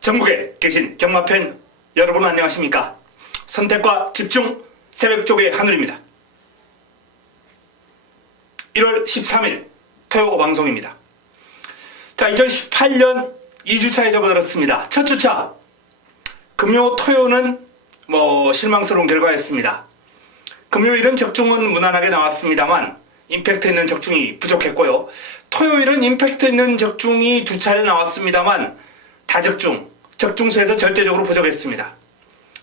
전국에 계신 경마팬 여러분 안녕하십니까? 선택과 집중 새벽쪽의 하늘입니다. 1월 13일 토요 방송입니다. 자, 2018년 2주차에 접어들었습니다. 첫 주차 금요 토요는 실망스러운 결과였습니다. 금요일은 적중은 무난하게 나왔습니다만 임팩트 있는 적중이 부족했고요. 토요일은 임팩트 있는 적중이 두 차례 나왔습니다만 다적중, 적중수에서 절대적으로 부족했습니다.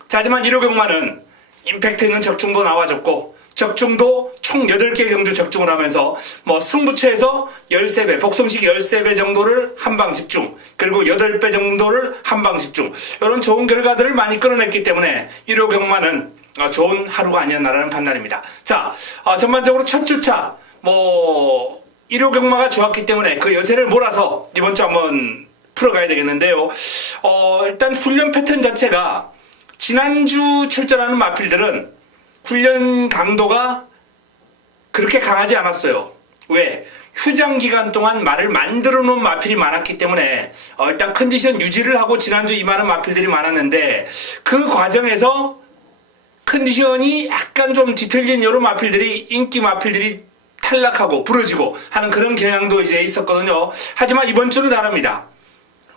자, 하지만 1호 경마는 임팩트 있는 적중도 나와줬고 적중도 총 8개 경주 적중을 하면서 승부처에서 13배, 복성식 13배 정도를 한방 집중, 그리고 8배 정도를 한방 집중, 이런 좋은 결과들을 많이 끌어냈기 때문에 1호 경마는 좋은 하루가 아니었나라는 판단입니다. 자, 전반적으로 첫 주차 1호 경마가 좋았기 때문에 그 여세를 몰아서 이번 주 한번 풀어가야 되겠는데요. 일단 훈련 패턴 자체가 지난주 출전하는 마필들은 훈련 강도가 그렇게 강하지 않았어요. 왜? 휴장 기간 동안 말을 만들어 놓은 마필이 많았기 때문에 일단 컨디션 유지를 하고 지난주 임하는 마필들이 많았는데 그 과정에서 컨디션이 약간 좀 뒤틀린 여러 마필들이 인기 마필들이 탈락하고 부러지고 하는 그런 경향도 이제 있었거든요. 하지만 이번 주는 다릅니다.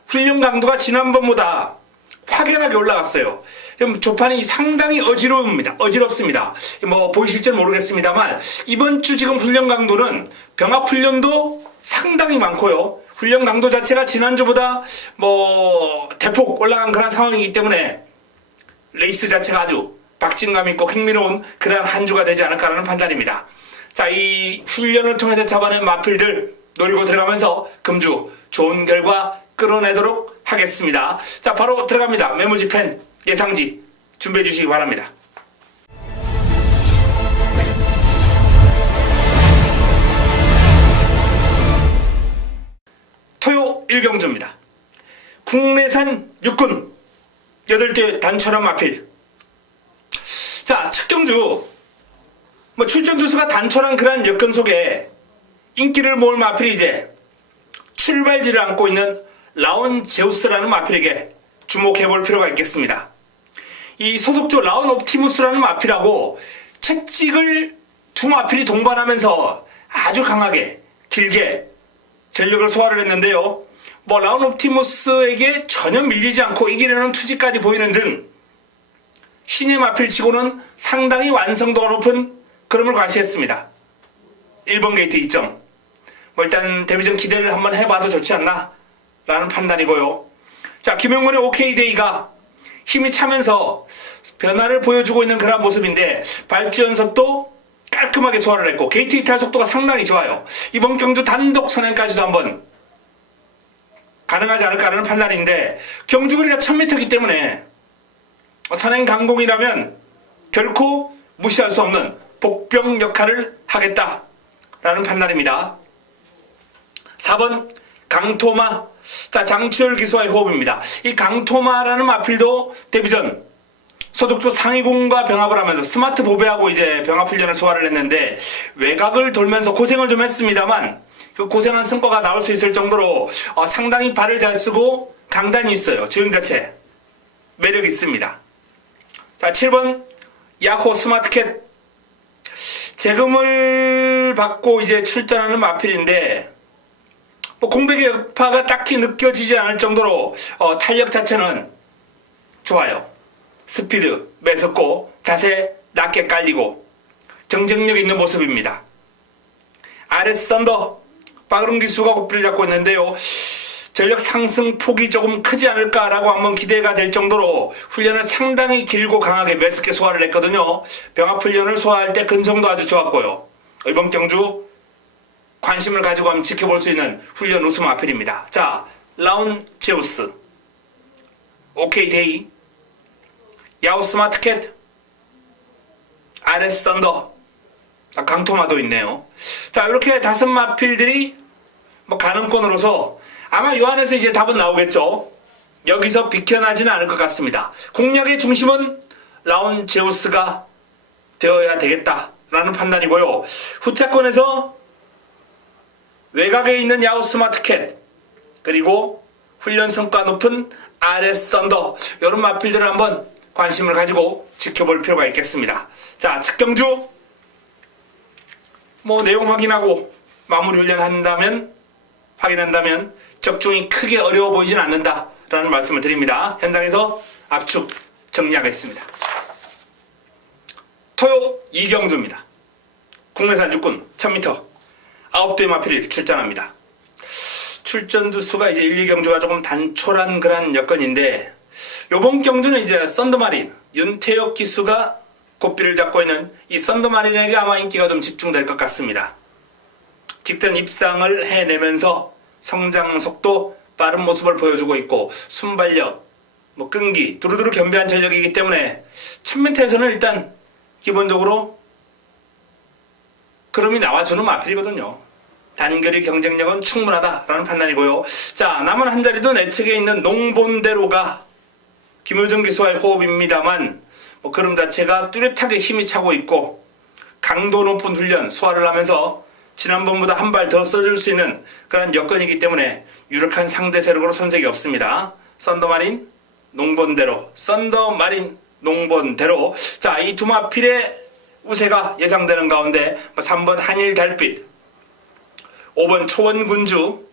훈련 강도가 지난번보다 확연하게 올라갔어요. 조판이 상당히 어지럽습니다. 보이실지 모르겠습니다만 이번 주 지금 훈련 강도는 병합 훈련도 상당히 많고요. 훈련 강도 자체가 지난주보다 대폭 올라간 그런 상황이기 때문에 레이스 자체가 아주 박진감 있고 흥미로운 그런 한 주가 되지 않을까라는 판단입니다. 자, 이 훈련을 통해서 잡아낸 마필들 노리고 들어가면서 금주 좋은 결과 끌어내도록 하겠습니다. 자, 바로 들어갑니다. 메모지 펜, 예상지 준비해 주시기 바랍니다. 토요 1경주입니다. 국내산 육군 8개 단촐한 마필. 자, 첫 경주 출전 두수가 단촐한 그런 여건 속에 인기를 모을 마필이 이제 출발지를 안고 있는 라온 제우스라는 마필에게 주목해 볼 필요가 있겠습니다. 이 소속조 라온 옵티무스라는 마필하고 채찍을 두 마필이 동반하면서 아주 강하게 길게 전력을 소화를 했는데요. 라온 옵티무스에게 전혀 밀리지 않고 이기려는 투지까지 보이는 등 신의 마필치고는 상당히 완성도가 높은 걸음을 과시했습니다. 1번 게이트 2점. 일단 데뷔전 기대를 한번 해봐도 좋지 않나 라는 판단이고요. 자, 김영권의 OK데이가 힘이 차면서 변화를 보여주고 있는 그런 모습인데 발주 연습도 깔끔하게 소화를 했고 게이트 이탈 속도가 상당히 좋아요. 이번 경주 단독 선행까지도 한번 가능하지 않을까라는 판단인데 경주거리가 1000m이기 때문에 선행 강공이라면 결코 무시할 수 없는 복병 역할을 하겠다라는 판단입니다. 4번 강토마. 자, 장추열 기수와의 호흡입니다. 이 강토마라는 마필도 데뷔전 소속조 상위군과 병합을 하면서 스마트 보배하고 이제 병합 훈련을 소화를 했는데 외곽을 돌면서 고생을 좀 했습니다만 그 고생한 성과가 나올 수 있을 정도로 상당히 발을 잘 쓰고 강단이 있어요. 주행 자체 매력이 있습니다. 자, 7번 야호 스마트캣. 재금을 받고 이제 출전하는 마필인데 공백의 여파가 딱히 느껴지지 않을 정도로 탄력 자체는 좋아요. 스피드 매섭고 자세 낮게 깔리고 경쟁력 있는 모습입니다. RS 썬더 빠른 기수가 고삐를 잡고 있는데요. 전력 상승 폭이 조금 크지 않을까라고 한번 기대가 될 정도로 훈련을 상당히 길고 강하게 매섭게 소화를 했거든요. 병합 훈련을 소화할 때 근성도 아주 좋았고요. 이번 경주 관심을 가지고 한번 지켜볼 수 있는 훈련 우승 마필입니다. 자, 라온 제우스, OK데이, 야오 스마트캣, RS 썬더, 강토마도 있네요. 자, 이렇게 5 마필들이 가능권으로서 아마 이 안에서 이제 답은 나오겠죠. 여기서 비켜나지는 않을 것 같습니다. 공략의 중심은 라온 제우스가 되어야 되겠다라는 판단이고요. 후차권에서 외곽에 있는 야후 스마트캣, 그리고 훈련 성과 높은 RS 썬더 이런 마필들을 한번 관심을 가지고 지켜볼 필요가 있겠습니다. 자, 측경주 내용 확인하고 마무리 훈련한다면 확인한다면 적중이 크게 어려워 보이진 않는다라는 말씀을 드립니다. 현장에서 압축 정리하겠습니다. 토요 이경주입니다. 국내산 육군 1000m 9대의 마필을 출전합니다. 출전두 수가 이제 1, 2경주가 조금 단촐한 그런 여건인데 요번 경주는 이제 썬더마린 윤태혁 기수가 고삐를 잡고 있는 이 썬더마린에게 아마 인기가 좀 집중될 것 같습니다. 직전 입상을 해내면서 성장 속도 빠른 모습을 보여주고 있고 순발력, 끈기 두루두루 겸비한 전력이기 때문에 1000m에서는 일단 기본적으로 그럼이 나와주는 마필이거든요. 단거리 경쟁력은 충분하다라는 판단이고요. 자, 남은 한 자리도 내측에 있는 농본대로가 김효정 기수와의 호흡입니다만 그럼 자체가 뚜렷하게 힘이 차고 있고 강도 높은 훈련 소화를 하면서 지난번보다 한 발 더 써줄 수 있는 그런 여건이기 때문에 유력한 상대 세력으로 손색이 없습니다. 썬더마린 농본대로 썬더마린 농본대로 자, 이 두 마필의 우세가 예상되는 가운데 3번 한일 달빛 5번 초원군주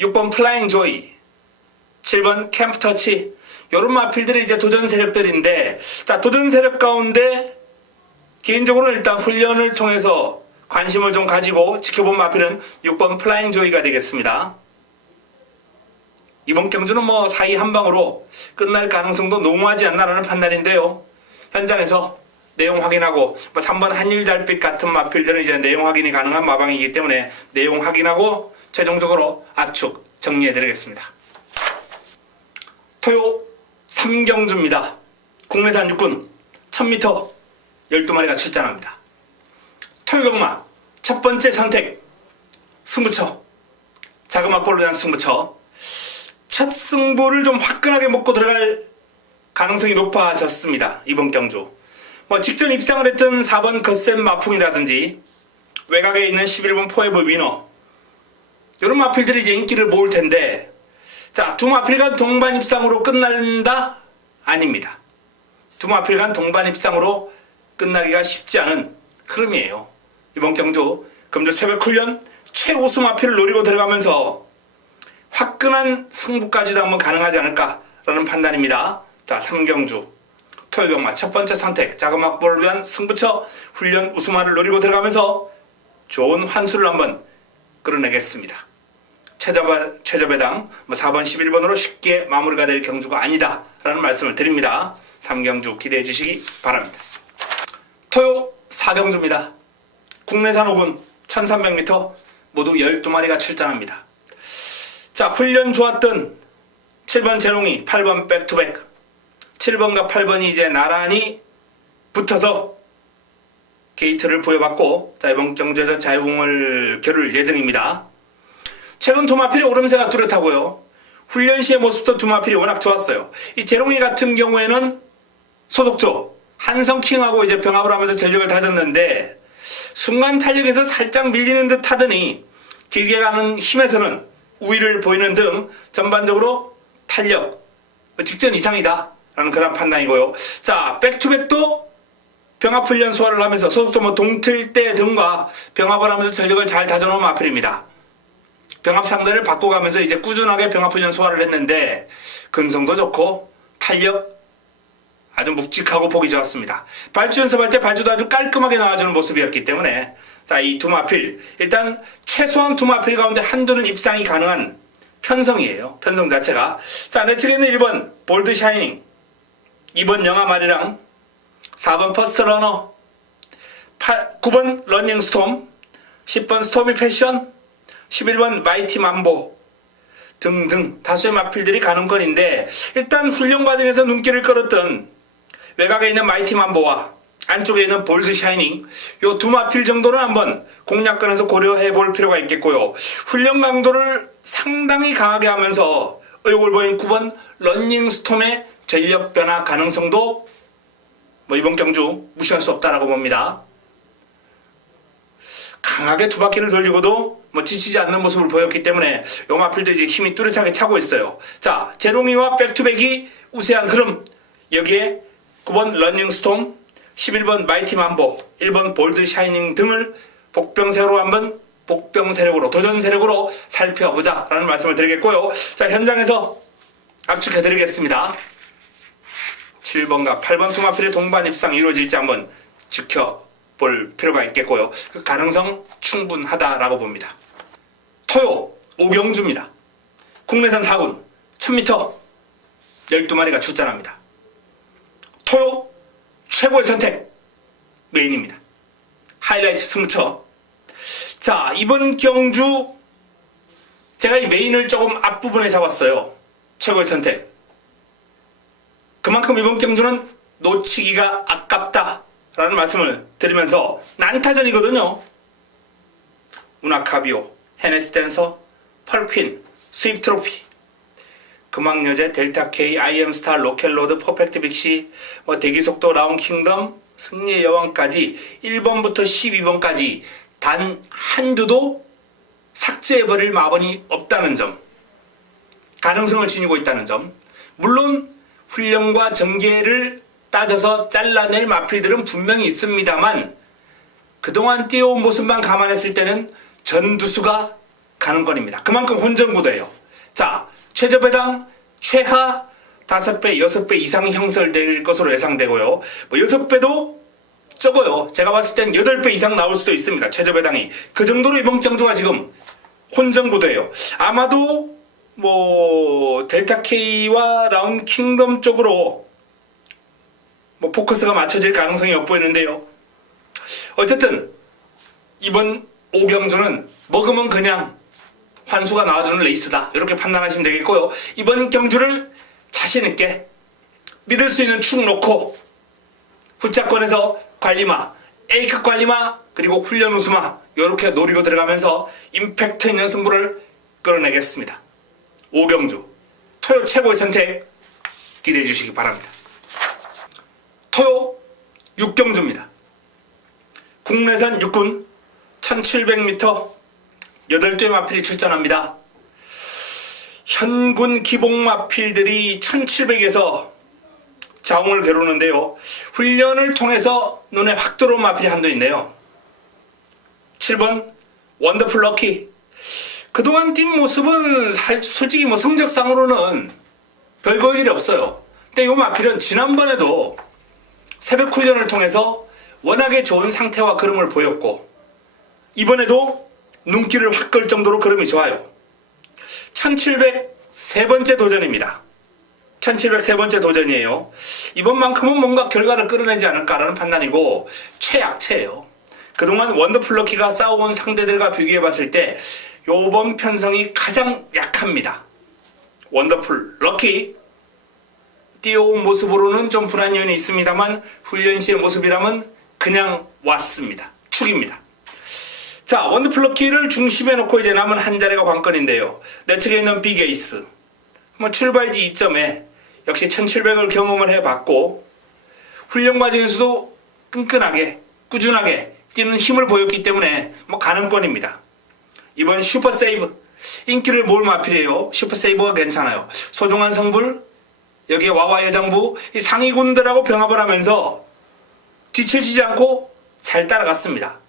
6번 플라잉 조이 7번 캠프터치 이런 마필들이 이제 도전 세력들인데 자, 도전 세력 가운데 개인적으로 일단 훈련을 통해서 관심을 좀 가지고 지켜본 마필은 6번 플라잉 조이가 되겠습니다. 이번 경주는 사이 한 방으로 끝날 가능성도 농후하지 않나라는 판단인데요. 현장에서 내용 확인하고 3번 한일 달빛 같은 마필들은 이제 내용 확인이 가능한 마방이기 때문에 내용 확인하고 최종적으로 압축 정리해드리겠습니다. 토요 3경주입니다. 국내산 육군 1000m 12마리가 출전합니다. 토요경마 첫 번째 선택 승부처 자그마볼로 대한 승부처 첫 승부를 좀 화끈하게 먹고 들어갈 가능성이 높아졌습니다. 이번 경주 직전 입상을 했던 4번 거센 마풍이라든지 외곽에 있는 11번 포에버 위너 이런 마필들이 이제 인기를 모을 텐데 자, 두 마필간 동반 입상으로 끝난다? 아닙니다. 두 마필간 동반 입상으로 끝나기가 쉽지 않은 흐름이에요. 이번 경주 금주 새벽 훈련 최우수 마필을 노리고 들어가면서 화끈한 승부까지도 한번 가능하지 않을까라는 판단입니다. 자, 3경주 토요경마 첫 번째 선택 자그마볼을 위한 승부처 훈련 우수마를 노리고 들어가면서 좋은 환수를 한번 끌어내겠습니다. 최저배당 4번 11번으로 쉽게 마무리가 될 경주가 아니다 라는 말씀을 드립니다. 3경주 기대해 주시기 바랍니다. 토요 4경주입니다. 국내산 5군 1300m 모두 12마리가 출전합니다. 자, 훈련 좋았던 7번 재롱이 8번 백투백 7번과 8번이 이제 나란히 붙어서 게이트를 부여받고 자, 이번 경주에서 자유공을 겨룰 예정입니다. 최근 두 마필의 오름세가 뚜렷하고요. 훈련 시의 모습도 두 마필이 워낙 좋았어요. 이 재롱이 같은 경우에는 소속조 한성킹하고 이제 병합을 하면서 전력을 다졌는데 순간 탄력에서 살짝 밀리는 듯 하더니 길게 가는 힘에서는 우위를 보이는 등 전반적으로 탄력 직전 이상이다 라는 그런 판단이고요. 자, 백투백도 병합훈련 소화를 하면서 소속도 동틀대 등과 병합을 하면서 전력을 잘 다져놓은 마필입니다. 병합 상대를 바꿔가면서 이제 꾸준하게 병합훈련 소화를 했는데 근성도 좋고 탄력 아주 묵직하고 보기 좋았습니다. 발주 연습할 때 발주도 아주 깔끔하게 나와주는 모습이었기 때문에 자, 이 두 마필 일단 최소한 두 마필 가운데 한두는 입상이 가능한 편성이에요. 편성 자체가 자, 내 측에 있는 1번 볼드 샤이닝 2번 영아마리랑 4번 퍼스트 러너 9번 러닝 스톰 10번 스토미 패션 11번 마이티 만보 등등 다수의 마필들이 가는건인데 일단 훈련 과정에서 눈길을 끌었던 외곽에 있는 마이티 만보와 안쪽에 있는 볼드 샤이닝 요 두 마필 정도는 한번 공략권에서 고려해 볼 필요가 있겠고요. 훈련 강도를 상당히 강하게 하면서 의욕을 보인 9번 러닝 스톰의 전력 변화 가능성도 이번 경주 무시할 수 없다라고 봅니다. 강하게 두 바퀴를 돌리고도 뭐 지치지 않는 모습을 보였기 때문에 요 마필도 이제 힘이 뚜렷하게 차고 있어요. 자, 제롱이와 백투백이 우세한 흐름. 여기에 9번 러닝스톰, 11번 마이티 만보, 1번 볼드 샤이닝 등을 복병 세력으로 한번 복병 세력으로 도전 세력으로 살펴보자라는 말씀을 드리겠고요. 자, 현장에서 압축해 드리겠습니다. 7번과 8번 두 마필의 동반 입상 이루어질지 한번 지켜볼 필요가 있겠고요. 그 가능성 충분하다라고 봅니다. 토요 오경주입니다. 국내산 4군 1000m 12마리가 출전합니다. 토요 최고의 선택 메인입니다. 하이라이트 승처. 자, 이번 경주 제가 이 메인을 조금 앞부분에 잡았어요. 최고의 선택. 그만큼 이번 경주는 놓치기가 아깝다라는 말씀을 드리면서 난타전이거든요. 우나카비오, 헤네스 댄서, 펄퀸, 스윕 트로피, 금왕여제, 델타K, IM스타, 로켈로드, 퍼펙트 빅시, 뭐 대기속도, 라운 킹덤, 승리의 여왕까지 1번부터 12번까지 단 한두도 삭제해버릴 마번이 없다는 점, 가능성을 지니고 있다는 점. 물론 훈련과 전개를 따져서 잘라낼 마필들은 분명히 있습니다만 그동안 뛰어온 모습만 감안했을 때는 전두수가 가능권입니다. 그만큼 혼전구도예요. 자, 최저배당 최하 5배, 6배 이상이 형성될 것으로 예상되고요. 뭐 6배도 적어요. 제가 봤을 땐 8배 이상 나올 수도 있습니다. 최저배당이. 그 정도로 이번 경주가 지금 혼전구도예요. 아마도 뭐 델타K와 라운 킹덤 쪽으로 뭐 포커스가 맞춰질 가능성이 엿보이는데요. 어쨌든 이번 오경주는 먹으면 그냥 환수가 나와주는 레이스다, 이렇게 판단하시면 되겠고요. 이번 경주를 자신있게 믿을 수 있는 축 놓고 후차권에서 관리마, A급 관리마, 그리고 훈련 우수마 이렇게 노리고 들어가면서 임팩트 있는 승부를 끌어내겠습니다. 오경주 토요 최고의 선택 기대해 주시기 바랍니다. 토요 6경주입니다. 국내산 6군 1700m 8대 마필이 출전합니다. 현군 기봉 마필들이 1700에서 자웅을 겨루는데요. 훈련을 통해서 눈에 확 들어온 마필이 한도 있네요. 7번 원더풀 럭키. 그동안 뛴 모습은 솔직히 뭐 성적상으로는 별 볼 일이 없어요. 근데 이 마필은 지난번에도 새벽 훈련을 통해서 워낙에 좋은 상태와 걸음을 보였고 이번에도 눈길을 확 끌 정도로 걸음이 좋아요. 1700 세 번째 도전입니다. 1700 세 번째 도전이에요. 이번만큼은 뭔가 결과를 끌어내지 않을까라는 판단이고 최약체예요. 그동안 원더풀 럭키가 싸워온 상대들과 비교해 봤을 때 요번 편성이 가장 약합니다. 원더풀 럭키 뛰어온 모습으로는 좀 불안 요인이 있습니다만 훈련 시의 모습이라면 그냥 왔습니다. 축입니다. 자, 원더풀 럭키를 중심에 놓고 이제 남은 한 자리가 관건인데요. 내 측에 있는 빅에이스, 뭐 출발지 2점에 역시 1700을 경험을 해봤고 훈련 과정에서도 끈끈하게 꾸준하게 뛰는 힘을 보였기 때문에 뭐 가능권입니다. 이번 슈퍼세이브 인기를 모을 마필이에요. 슈퍼세이브가 괜찮아요. 소중한 성불, 여기에 와와 여장부, 이 상위군들하고 병합을 하면서 뒤처지지 않고 잘 따라갔습니다.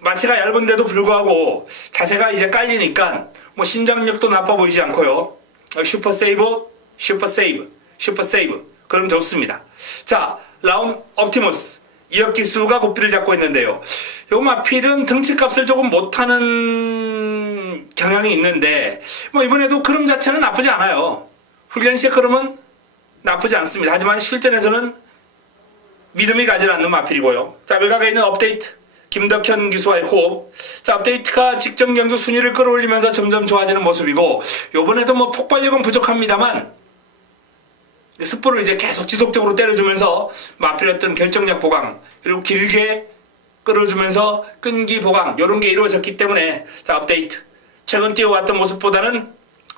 마치가 얇은데도 불구하고 자세가 이제 깔리니까 뭐 신장력도 나빠 보이지 않고요. 슈퍼세이브, 슈퍼세이브, 슈퍼세이브. 그럼 좋습니다. 자, 라운 옵티머스. 이혁기수가 고삐를 잡고 있는데요. 요 마필은 등치값을 조금 못하는 경향이 있는데 뭐 이번에도 걸음 자체는 나쁘지 않아요. 훈련 시의 걸음은 나쁘지 않습니다. 하지만 실전에서는 믿음이 가지 않는 마필이고요. 자, 외곽에 있는 업데이트 김덕현 기수와의 호흡. 자, 업데이트가 직전 경주 순위를 끌어올리면서 점점 좋아지는 모습이고 요번에도 뭐 폭발력은 부족합니다만 스포를 이제 계속 지속적으로 때려주면서 마필 어떤 결정력 보강 그리고 길게 끌어주면서 끈기 보강 이런 게 이루어졌기 때문에 자, 업데이트 최근 뛰어왔던 모습보다는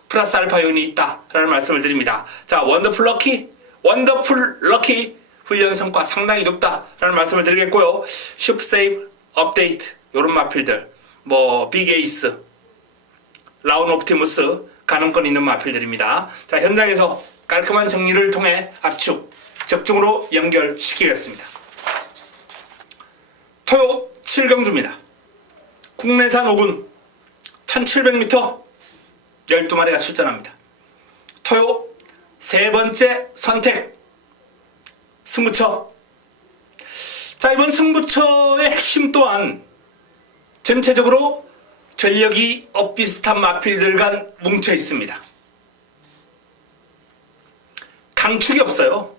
플러스 알파 요인이 있다라는 말씀을 드립니다. 자, 원더풀 럭키, 원더풀 럭키 훈련 성과 상당히 높다라는 말씀을 드리겠고요. 슈퍼세이브, 업데이트 이런 마필들, 뭐 빅에이스, 라운 옵티무스, 가능권 있는 마필들입니다. 자, 현장에서 깔끔한 정리를 통해 압축, 적중으로 연결시키겠습니다. 토요 7경주입니다. 국내산 5군 1700m 12마리가 출전합니다. 토요 세 번째 선택 승부처. 자, 이번 승부처의 핵심 또한 전체적으로 전력이 엇비슷한 마필들 간 뭉쳐 있습니다. 강축이 없어요.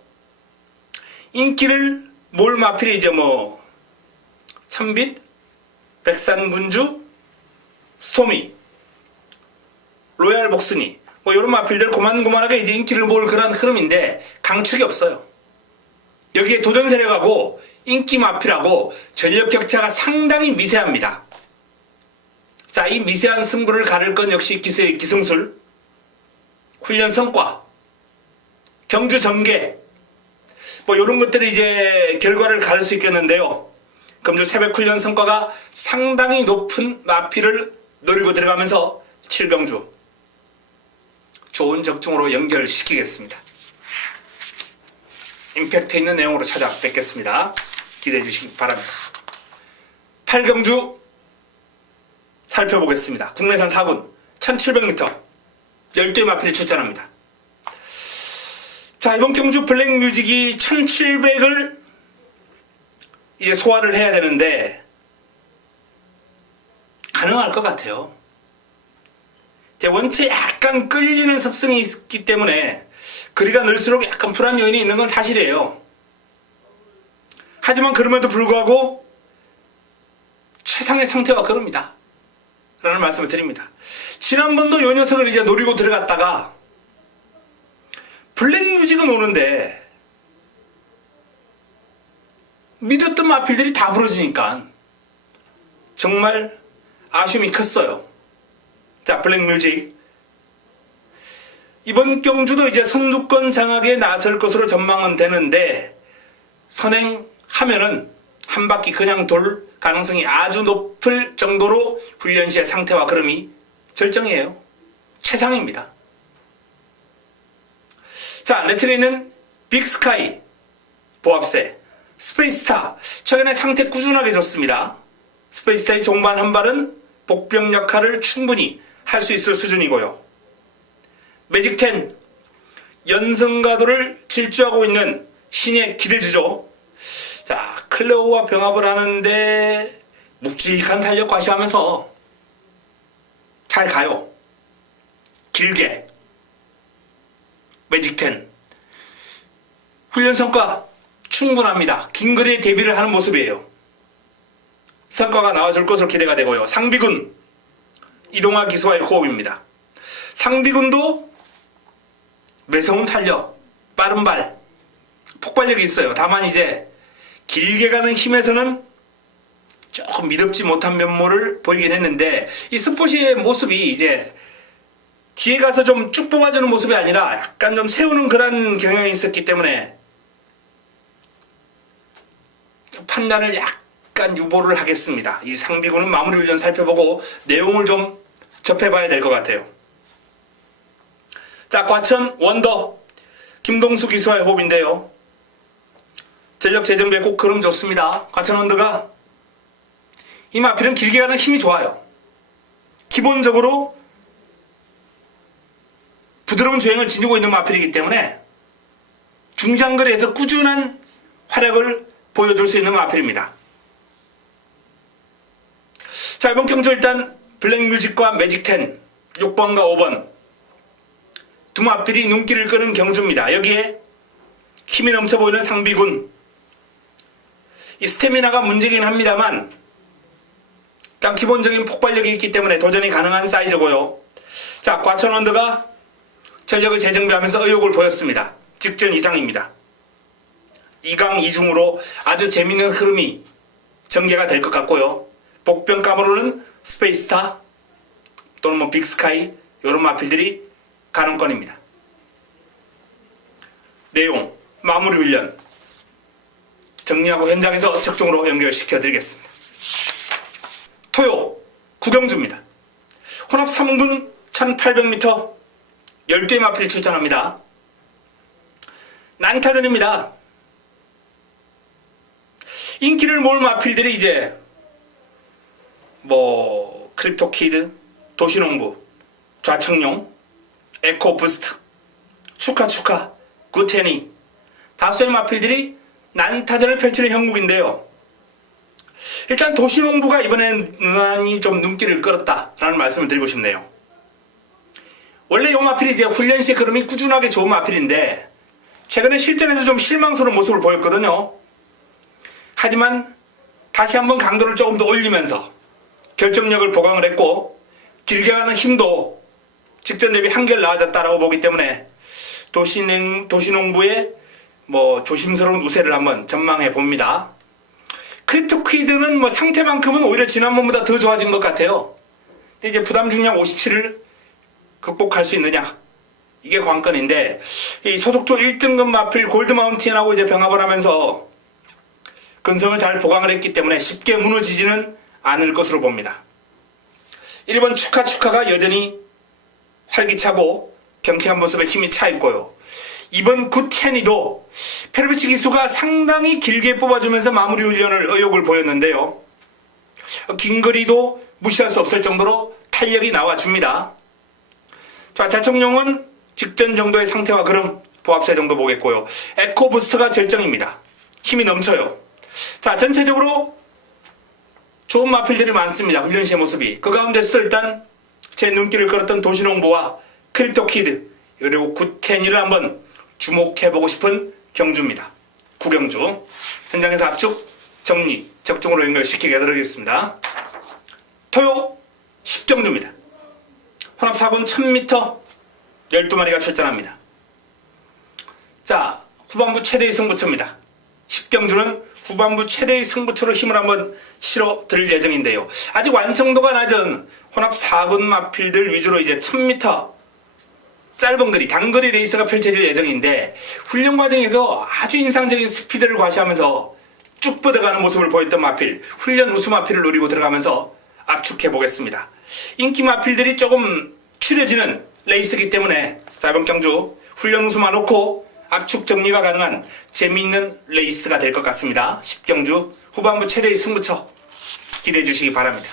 인기를 몰 마필이 이제 천빛, 백산군주, 스토미, 로얄 복순이 이런 마필들 고만고만하게 이제 인기를 몰 그런 흐름인데 강축이 없어요. 여기에 도전 세력하고 인기 마필하고 전력 격차가 상당히 미세합니다. 자, 이 미세한 승부를 가를 건 역시 기세의 기승술, 훈련 성과, 경주 전개, 이런 것들이 이제 결과를 가를 수 있겠는데요. 금주 새벽 훈련 성과가 상당히 높은 마필을 노리고 들어가면서 7경주 좋은 적중으로 연결시키겠습니다. 임팩트 있는 내용으로 찾아뵙겠습니다. 기대해 주시기 바랍니다. 8경주 살펴보겠습니다. 국내산 4군 1700m 12의 마필이 출전합니다. 자, 이번 경주 블랙뮤직이 1700을 이제 소화를 해야 되는데 가능할 것 같아요. 원체 약간 끌리는 습성이 있기 때문에 거리가 늘수록 약간 불안 요인이 있는 건 사실이에요. 하지만 그럼에도 불구하고 최상의 상태와 그럽니다. 라는 말씀을 드립니다. 지난번도 이 녀석을 이제 노리고 들어갔다가 블랙뮤직은 오는데 믿었던 마필들이 다 부러지니까 정말 아쉬움이 컸어요. 자, 블랙뮤직 이번 경주도 이제 선두권 장악에 나설 것으로 전망은 되는데 선행하면은 한 바퀴 그냥 돌 가능성이 아주 높을 정도로 훈련 시의 상태와 걸음이 절정이에요. 최상입니다. 자, 레츠에 있는 빅스카이 보합세 스페이스타 최근에 상태 꾸준하게 좋습니다. 스페이스타의 종반 한 발은 복병 역할을 충분히 할 수 있을 수준이고요. 매직10 연승가도를 질주하고 있는 신의 기대주죠. 자, 클레오와 병합을 하는데 묵직한 탄력 과시하면서 잘 가요. 길게 매직10 훈련 성과 충분합니다. 긴 거리에 대비를 하는 모습이에요. 성과가 나와줄 것으로 기대가 되고요. 상비군 이동화 기수와의 호흡입니다. 상비군도 매서운 탄력, 빠른 발, 폭발력이 있어요. 다만 이제 길게 가는 힘에서는 조금 미덥지 못한 면모를 보이긴 했는데 이 스포시의 모습이 이제 뒤에 가서 좀 쭉 뽑아주는 모습이 아니라 약간 좀 세우는 그런 경향이 있었기 때문에 판단을 약간 유보를 하겠습니다. 이 상비군은 마무리 훈련 살펴보고 내용을 좀 접해봐야 될 것 같아요. 자, 과천 원더 김동수 기수와의 호흡인데요. 전력 재정비에 꼭 걸음 좋습니다. 과천 원더가 이 마필은 길게 가는 힘이 좋아요. 기본적으로 부드러운 주행을 지니고 있는 마필이기 때문에 중장거리에서 꾸준한 활약을 보여줄 수 있는 마필입니다. 자, 이번 경주 일단 블랙뮤직과 매직10 6번과 5번 두 마필이 눈길을 끄는 경주입니다. 여기에 힘이 넘쳐 보이는 상비군 이 스태미나가 문제긴 합니다만 일단 기본적인 폭발력이 있기 때문에 도전이 가능한 사이즈고요. 자, 과천 원더가 전력을 재정비하면서 의욕을 보였습니다. 직전 이상입니다. 2강 2중으로 아주 재밌는 흐름이 전개가 될 것 같고요. 복병감으로는 스페이스타 또는 빅스카이 이런 마필들이 가능권입니다. 내용, 마무리 훈련 정리하고 현장에서 적중으로 연결시켜 드리겠습니다. 토요 9경주입니다. 혼합 3군 1800m 12의 마필이 출전합니다. 난타전입니다. 인기를 모을 마필들이 이제 크립토키드, 도시농부, 좌청룡, 에코부스트, 축하, 구테니 다수의 마필들이 난타전을 펼치는 형국인데요. 일단 도시농부가 이번엔 유난히 좀 눈길을 끌었다라는 말씀을 드리고 싶네요. 원래 이 마필이 이제 훈련 시의 흐름이 꾸준하게 좋은 마필인데 최근에 실전에서 좀 실망스러운 모습을 보였거든요. 하지만 다시 한번 강도를 조금 더 올리면서 결정력을 보강을 했고 길게 가는 힘도 직전 대비 한결 나아졌다라고 보기 때문에 도시농부의 조심스러운 우세를 한번 전망해 봅니다. 크립토퀴드는 상태만큼은 오히려 지난번보다 더 좋아진 것 같아요. 근데 이제 부담 중량 57을 극복할 수 있느냐, 이게 관건인데 이 소속조 1등급 마필 골드마운틴하고 이제 병합을 하면서 근성을 잘 보강을 했기 때문에 쉽게 무너지지는 않을 것으로 봅니다. 1번 축하가 여전히 활기차고 경쾌한 모습에 힘이 차 있고요. 2번 굿해니도 페르비치 기수가 상당히 길게 뽑아주면서 마무리 훈련을 의욕을 보였는데요. 긴 거리도 무시할 수 없을 정도로 탄력이 나와줍니다. 좌청룡은 직전 정도의 상태와 그럼 보합세 정도 보겠고요. 에코부스트가 절정입니다. 힘이 넘쳐요. 전체적으로 좋은 마필들이 많습니다. 훈련 시의 모습이. 그 가운데서도 일단 제 눈길을 끌었던 도시농부와 크립토키드 그리고 굿해니를 한번 주목해보고 싶은 경주입니다. 구경주. 현장에서 압축, 정리, 적중으로 연결시키게 해드리겠습니다. 토요 10경주입니다. 혼합 4분 1000m 12마리가 출전합니다. 후반부 최대의 승부처입니다. 10경주는 후반부 최대의 승부처로 힘을 한번 실어드릴 예정인데요. 아직 완성도가 낮은 혼합 4군 마필들 위주로 이제 1000m 짧은 거리, 단거리 레이스가 펼쳐질 예정인데 훈련 과정에서 아주 인상적인 스피드를 과시하면서 쭉 뻗어가는 모습을 보였던 마필, 훈련 우수 마필을 노리고 들어가면서 압축해 보겠습니다. 인기 마필들이 조금 추려지는 레이스이기 때문에 이번 경주 훈련 우수만 놓고 압축 정리가 가능한 재미있는 레이스가 될 것 같습니다. 10경주 후반부 최대의 승부처 기대해 주시기 바랍니다.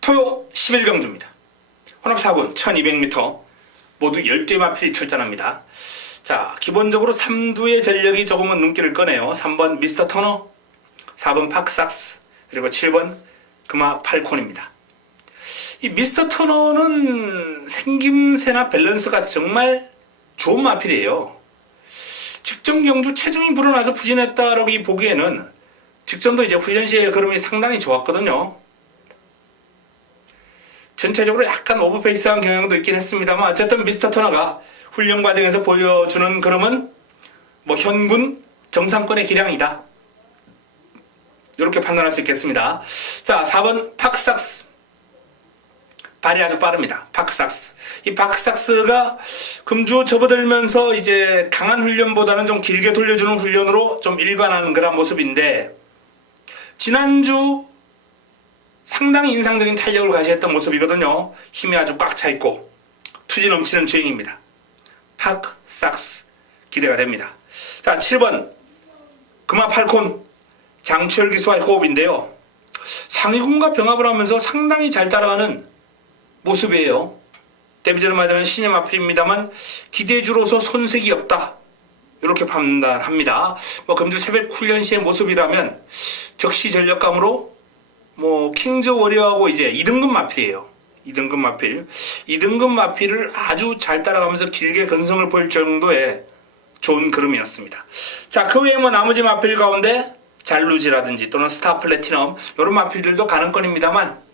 토요 11경주입니다. 혼합 4군 1200m 모두 12의 마필이 출전합니다. 기본적으로 3두의 전력이 조금은 눈길을 꺼내요. 3번 미스터 터너, 4번 파크삭스, 그리고 7번 금화 팔콘입니다. 이 미스터 터너는 생김새나 밸런스가 정말 좋은 마필이에요. 직전 경주 체중이 불어나서 부진했다라고 보기에는 직전도 이제 훈련 시의 걸음이 상당히 좋았거든요. 전체적으로 약간 오버페이스한 경향도 있긴 했습니다만 어쨌든 미스터 터너가 훈련 과정에서 보여주는 걸음은 현군 정상권의 기량이다, 이렇게 판단할 수 있겠습니다. 4번 파크삭스. 발이 아주 빠릅니다. 파크삭스. 이 파크삭스가 금주 접어들면서 이제 강한 훈련보다는 좀 길게 돌려주는 훈련으로 좀 일관하는 그런 모습인데 지난주 상당히 인상적인 탄력을 과시했던 모습이거든요. 힘이 아주 꽉 차 있고 투지 넘치는 주행입니다. 파크삭스 기대가 됩니다. 7번 금화 팔콘 장철 기수와의 호흡인데요. 상위군과 병합을 하면서 상당히 잘 따라가는 모습이에요. 데뷔전을 맞이하는 신예 마필입니다만 기대주로서 손색이 없다, 이렇게 판단합니다. 금주 새벽 훈련 시의 모습이라면 적시 전력감으로 킹즈 워리어하고 이제 2등급 마필이에요. 2등급 마필. 2등급 마필을 아주 잘 따라가면서 길게 근성을 보일 정도의 좋은 걸음이었습니다. 그 외에 나머지 마필 가운데 잘루지라든지 또는 스타 플래티넘 이런 마필들도 가능권입니다만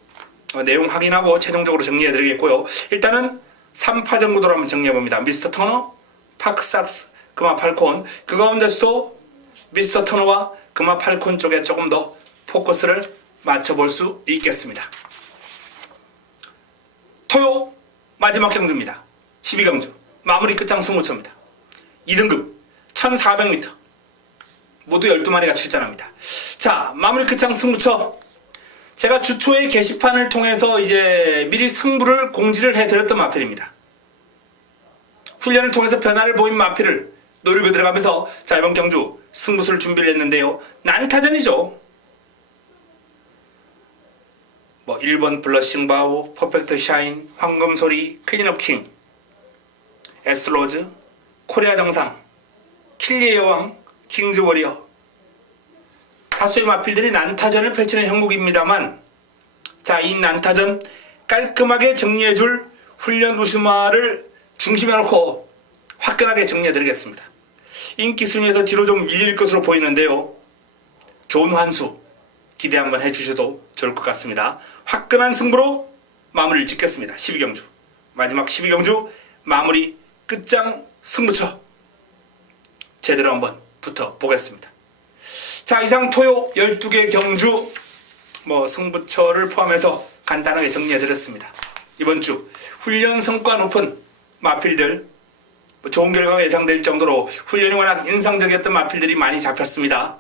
내용 확인하고 최종적으로 정리해 드리겠고요. 일단은 3파전 구도로 한번 정리해 봅니다. 미스터 터너, 파크삭스, 금화 팔콘. 그 가운데서도 미스터 터너와 금화 팔콘 쪽에 조금 더 포커스를 맞춰볼 수 있겠습니다. 토요 마지막 경주입니다. 12경주 마무리 끝장 승부처입니다. 2등급 1400m 모두 12마리가 출전합니다. 마무리 끝장 승부처 제가 주초에 게시판을 통해서 이제 미리 승부를 공지를 해드렸던 마필입니다. 훈련을 통해서 변화를 보인 마필을 노리고 들어가면서 자, 이번 경주 승부수를 준비를 했는데요. 난타전이죠. 뭐 1번 블러싱바우, 퍼펙트 샤인, 황금소리, 클린업 킹, 에스로즈, 코리아 정상, 킬리의 여왕, 킹즈 워리어. 다수의 마필들이 난타전을 펼치는 형국입니다만, 자, 이 난타전 깔끔하게 정리해줄 훈련 우승마를 중심에 놓고 화끈하게 정리해드리겠습니다. 인기 순위에서 뒤로 좀 밀릴 것으로 보이는데요. 좋은 환수 기대 한번 해주셔도 좋을 것 같습니다. 화끈한 승부로 마무리를 짓겠습니다. 12경주 마지막 12경주 마무리 끝장 승부처 제대로 한번 붙어 보겠습니다. 자, 이상 토요 12개 경주 승부처를 포함해서 간단하게 정리해드렸습니다. 이번 주 훈련 성과 높은 마필들, 좋은 결과가 예상될 정도로 훈련이 워낙 인상적이었던 마필들이 많이 잡혔습니다.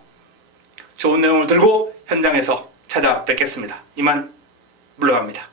좋은 내용을 들고 현장에서 찾아뵙겠습니다. 이만 물러갑니다.